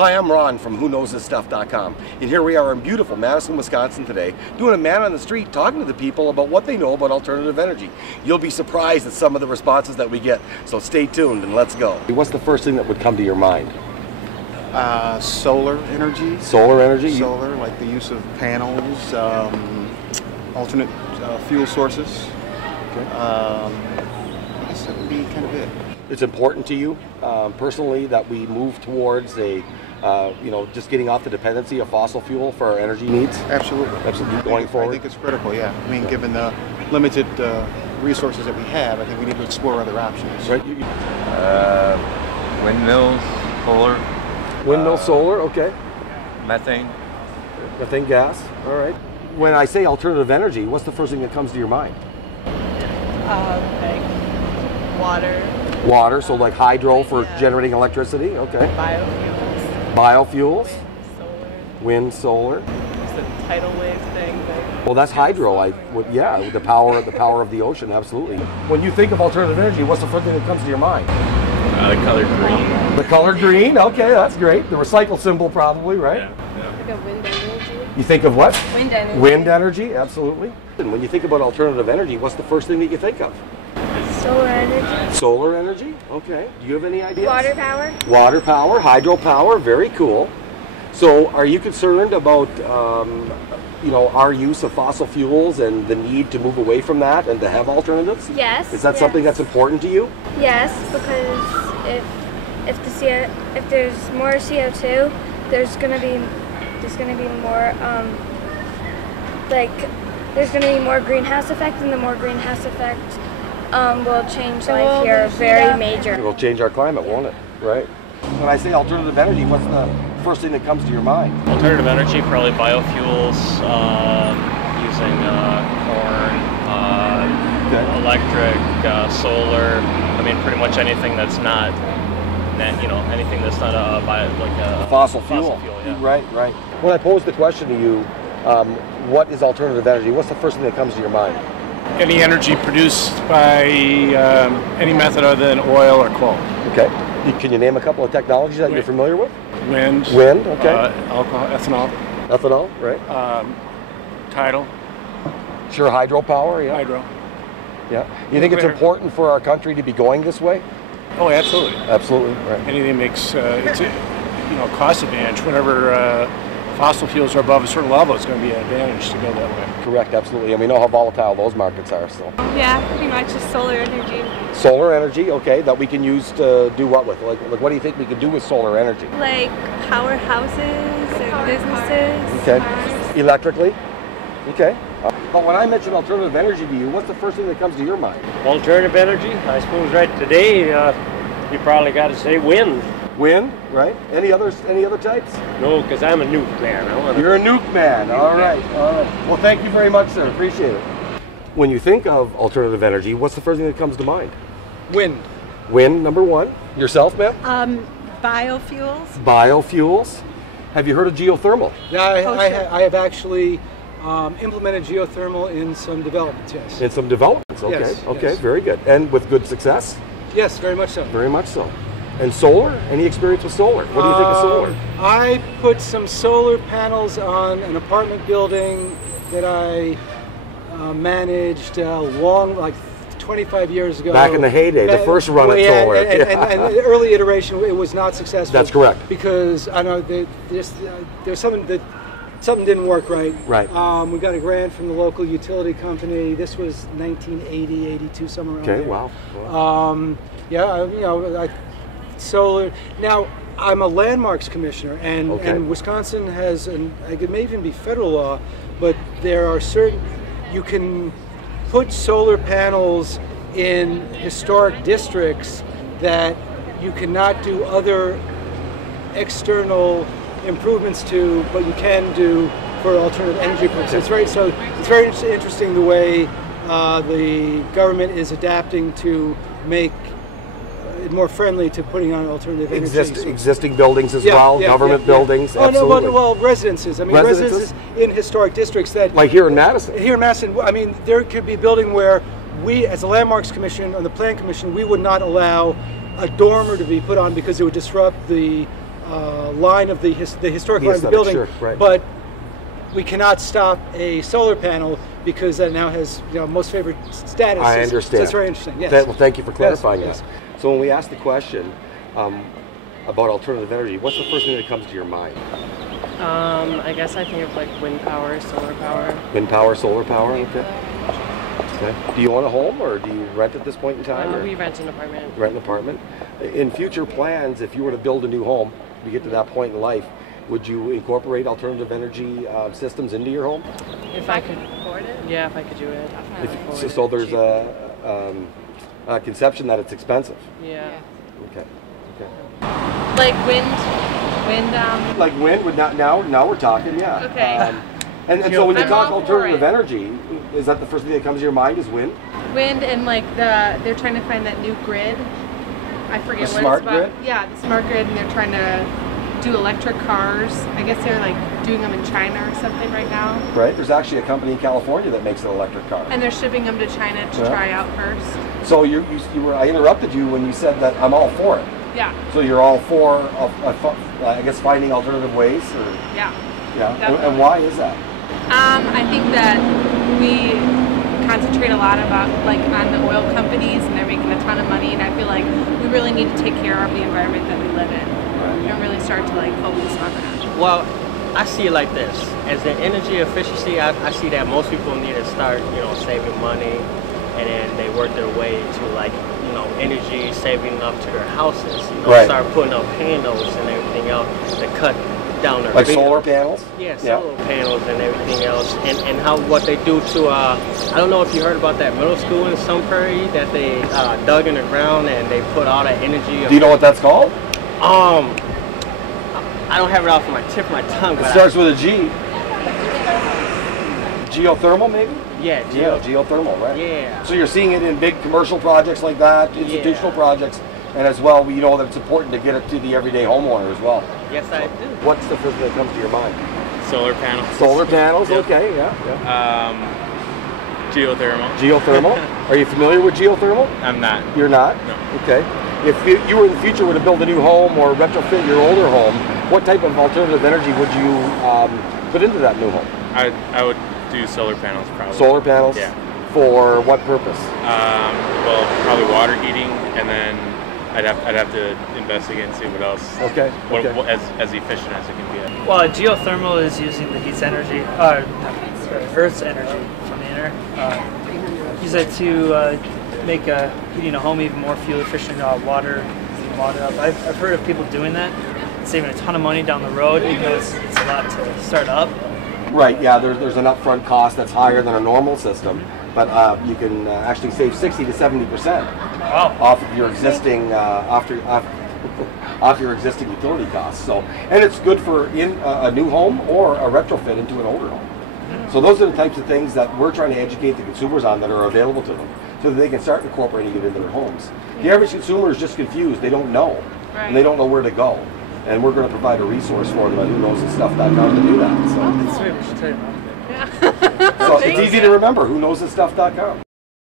Hi, I'm Ron from WhoKnowsThisStuff.com, and here we are in beautiful Madison, Wisconsin today, doing a man on the street talking to the people about what they know about alternative energy. You'll be surprised at some of the responses that we get, so stay tuned and let's go. What's the first thing that would come to your mind? Solar energy. Solar energy? Solar, like the use of panels, alternate fuel sources. Okay. I guess that would be kind of it. It's important to you personally that we move towards a, just getting off the dependency of fossil fuel for our energy needs? Absolutely. Absolutely. Going forward? I think it's critical, yeah. I mean, given the limited resources that we have, I think we need to explore other options. Right. Windmills, solar. Windmill, solar, okay. Methane. Methane gas, all right. When I say alternative energy, what's the first thing that comes to your mind? Like water. Water, so like hydro for generating electricity, okay. Biofuels. Biofuels. Wind, solar. Wind, solar. It's the tidal wave thing. Well, that's hydro. Yeah, the power of the ocean, absolutely. When you think of alternative energy, what's the first thing that comes to your mind? The color green. The color green, okay, that's great. The recycle symbol probably, right? Yeah. Think of wind energy. You think of what? Wind energy. Wind energy, absolutely. And when you think about alternative energy, what's the first thing that you think of? Solar energy. Solar energy, okay. Do you have any ideas? Water power. Water power, hydropower, very cool. So are you concerned about our use of fossil fuels and the need to move away from that and to have alternatives? Yes. Is that something that's important to you? Yes, because if there's more CO2, there's gonna be more there's gonna be more greenhouse effect, and the more greenhouse effect will change life here very major. It will change our climate, won't it? Right. When I say alternative energy, what's the first thing that comes to your mind? Alternative energy, probably biofuels, using corn, electric, solar. I mean, pretty much anything that's not, anything that's not a fossil fuel. Yeah. Right. When I pose the question to you, what is alternative energy? What's the first thing that comes to your mind? Any energy produced by any method other than oil or coal. Okay. Can you name a couple of technologies that you're familiar with? Wind. Wind, okay. Alcohol, ethanol. Ethanol, right. Tidal. Sure, hydropower, yeah. Hydro. Yeah. You think it's important for our country to be going this way? Oh, absolutely. Absolutely, right. Anything makes it's a cost advantage. Whenever fossil fuels are above a certain level, it's going to be an advantage to go that way. Correct, absolutely. And we know how volatile those markets are still. Yeah, pretty much just solar energy. Solar energy, okay, that we can use to do what with? Like what do you think we could do with solar energy? Like power houses and businesses. Okay. Cars. Electrically? Okay. But when I mention alternative energy to you, what's the first thing that comes to your mind? Alternative energy? I suppose right today you probably got to say wind. Wind, right? Any other types? No, because I'm a nuke man. You're a nuke man. All right. Well, thank you very much, sir. Appreciate it. When you think of alternative energy, what's the first thing that comes to mind? Wind. Wind, number one. Yourself, ma'am? Biofuels. Biofuels. Have you heard of geothermal? Yeah, I have actually implemented geothermal in some developments, yes. In some developments, okay. Yes, okay, yes. Very good. And with good success? Yes, very much so. Very much so. And solar? Any experience with solar? What do you think of solar? I put some solar panels on an apartment building that I managed like 25 years ago. Back in the heyday, the first run at solar. And the early iteration, it was not successful. That's correct. Because I know there's something didn't work right. Right. We got a grant from the local utility company. This was 1980, 82, somewhere around there. Okay, wow. Solar. Now, I'm a landmarks commissioner, and Wisconsin has, and it may even be federal law, but there are you can put solar panels in historic districts that you cannot do other external improvements to, but you can do for alternative energy purposes. It's very interesting the way the government is adapting to make it more friendly to putting on alternative energy. Existing buildings as well, government buildings. Oh absolutely. no, well, residences. I mean, residences in historic districts that. Like here in Madison. Here in Madison, I mean, there could be a building where we, as a Landmarks Commission or the Plan Commission, we would not allow a dormer to be put on because it would disrupt the line of the historic line of the aesthetic, building, sure, right. but we cannot stop a solar panel because that now has most favored status. I understand. So that's very interesting. Yes. Well, thank you for clarifying Yes, that. So when we ask the question about alternative energy, what's the first thing that comes to your mind? I guess I think of like wind power, solar power. Wind power, solar power, okay. Okay. Do you own a home or do you rent at this point in time? We rent an apartment. Rent an apartment. In future plans, if you were to build a new home, you get to that point in life, would you incorporate alternative energy systems into your home? If I could afford it? Yeah, if I could do it. So there's a conception that it's expensive. Yeah. Okay. Okay. Like wind. Like wind would not now we're talking, yeah. Okay. And so when you I'm talk all for alternative it. energy, is that the first thing that comes to your mind is wind? Wind and like they're trying to find that new grid. I forget The what smart it's about. grid? Yeah, the smart grid, and they're trying to do electric cars. I guess they're like doing them in China or something right now. Right. There's actually a company in California that makes an electric car. And they're shipping them to China to try out first. So you were, I interrupted you when you said that I'm all for it. Yeah. So you're all for, I guess, finding alternative ways? Or, Yeah. yeah. And why is that? I think that we concentrate a lot about on the oil companies, and they're making a ton of money, and I feel like we really need to take care of the environment that we live in and really start to focus on that. Well, I see it like this. As the energy efficiency, I see that most people need to start, saving money, and then they work their way to energy saving up to their houses. Start putting up panels and everything else to cut down their bills. Solar panels? Yeah, solar panels and everything else, and what they do to I don't know if you heard about that middle school in Sun Prairie that they dug in the ground and they put all that energy. Do you know what that's called? I don't have it off my tip of my tongue. It starts with a G. Geothermal, maybe? Yeah, geothermal, right? Yeah. So you're seeing it in big commercial projects like that, institutional projects, and as well, we know that it's important to get it to the everyday homeowner as well. Yes, I do. What's the first thing that comes to your mind? Solar panels. Solar panels, Yep. okay, yeah. Geothermal. Geothermal. Are you familiar with geothermal? I'm not. You're not? No. Okay. If you were in the future were to build a new home or retrofit your older home, what type of alternative energy would you put into that new home? I would do solar panels probably. Solar panels? Yeah. For what purpose? Well, probably water heating, and then I'd have to investigate and see what else. Okay. What as efficient as it can be. Well, geothermal is using the heat's energy, Earth's energy from the inner. Use it to make heating a home even more fuel efficient. Water up. I've heard of people doing that, saving a ton of money down the road, even though it's a lot to start up. Right. Yeah. There's an upfront cost that's higher than a normal system, but you can actually save 60 to 70% off of your existing off your existing utility costs. So, and it's good for in a new home or a retrofit into an older home. So those are the types of things that we're trying to educate the consumers on that are available to them, so that they can start incorporating it into their homes. The average consumer is just confused; they don't know, and they don't know where to go. And we're going to provide a resource for them at whoknowsthisstuff.com to do that. So, That's sweet. We should tell you about it. so it's easy to remember, whoknowsthisstuff.com.